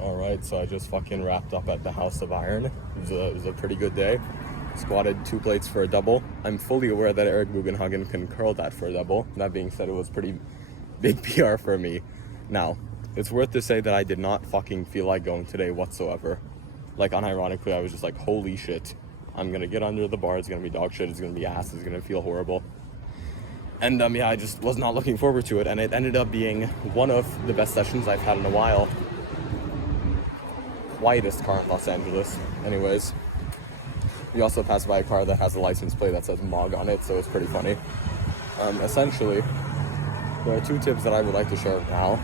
Alright, so I just fucking wrapped up at the House of Iron. It was a pretty good day. Squatted 2 plates for a double. I'm fully aware that Eric Bugenhagen can curl that for a double. That being said, it was pretty big PR for me. Now, it's worth to say that I did not fucking feel like going today whatsoever. Like, unironically, I was just like, holy shit. I'm gonna get under the bar, it's gonna be dog shit, it's gonna be ass, it's gonna feel horrible. And I just was not looking forward to it, and it ended up being one of the best sessions I've had in a while. Quietest car in Los Angeles. Anyways, we also passed by a car that has a license plate that says MOG on it, so it's pretty funny. Essentially, there are 2 tips that I would like to share now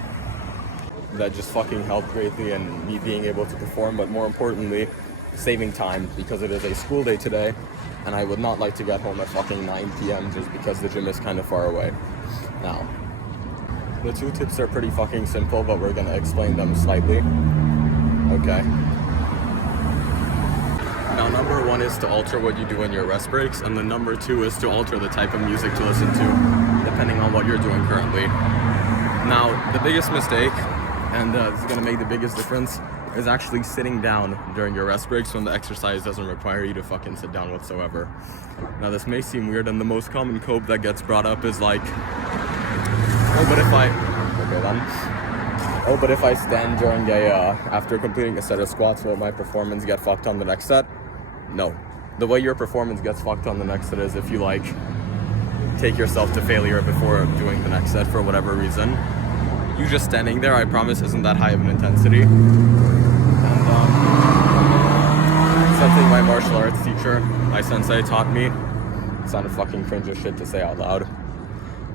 that just fucking helped greatly in me being able to perform, but more importantly, saving time, because it is a school day today, and I would not like to get home at fucking 9 p.m. just because the gym is kind of far away. Now, the 2 tips are pretty fucking simple, but we're gonna explain them slightly. Okay. Now, number 1 is to alter what you do in your rest breaks, and then number 2 is to alter the type of music to listen to, depending on what you're doing currently. Now, the biggest mistake, and this is gonna make the biggest difference, is actually sitting down during your rest breaks when the exercise doesn't require you to fucking sit down whatsoever. Now, this may seem weird, and the most common cope that gets brought up is like, oh, but if I stand during after completing a set of squats, will my performance get fucked on the next set? No. The way your performance gets fucked on the next set is if you like take yourself to failure before doing the next set for whatever reason. You just standing there, I promise, isn't that high of an intensity. And something my martial arts teacher, my sensei, taught me, it's not a fucking cringe of shit to say out loud,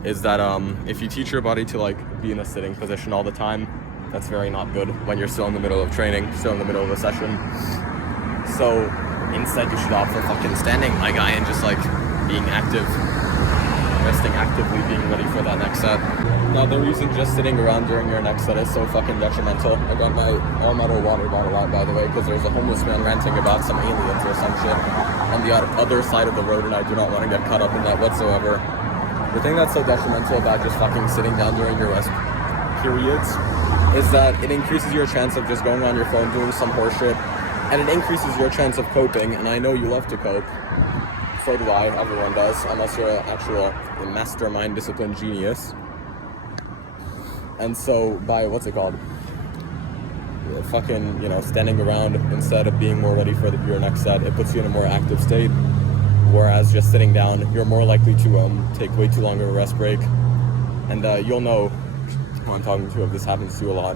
is that if you teach your body to like be in a sitting position all the time, that's very not good when you're still in the middle of training, still in the middle of a session. So instead you should opt for fucking standing, my guy, and just like being active, resting actively, being ready for that next set. Now, the reason just sitting around during your next set is so fucking detrimental. I got my Elmato water bottle out, by the way, because there's a homeless man ranting about some aliens or some shit on the other side of the road, and I do not want to get caught up in that whatsoever. The thing that's so detrimental about just fucking sitting down during your rest periods is that it increases your chance of just going on your phone doing some horseshit, and it increases your chance of coping, and I know you love to cope. So do I, everyone does, unless you're an actual mastermind discipline genius. And so by, fucking, standing around instead of being more ready for your next set, it puts you in a more active state. Whereas just sitting down, you're more likely to take way too long of a rest break. And you'll know who I'm talking to if this happens to you a lot.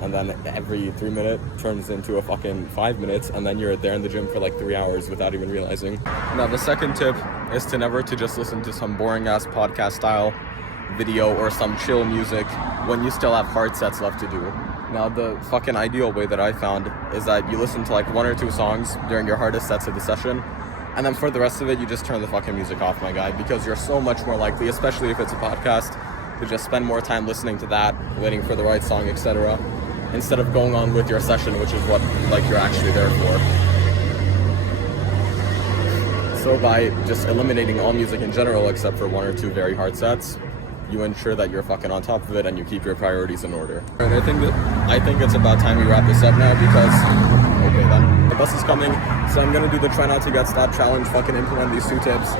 And then every 3 minutes turns into a fucking 5 minutes, and then you're there in the gym for like 3 hours without even realizing. Now, the second tip is to never to just listen to some boring ass podcast style video or some chill music when you still have hard sets left to do. Now, the fucking ideal way that I found is that you listen to like 1 or 2 songs during your hardest sets of the session, and then for the rest of it, you just turn the fucking music off, my guy, because you're so much more likely, especially if it's a podcast, to just spend more time listening to that, waiting for the right song, etc., instead of going on with your session, which is what like you're actually there for. So by just eliminating all music in general, except for 1 or 2 very hard sets, you ensure that you're fucking on top of it and you keep your priorities in order. And I think it's about time we wrap this up now, because okay then, the bus is coming, so I'm gonna do the try not to get slapped challenge, fucking implement these 2 tips.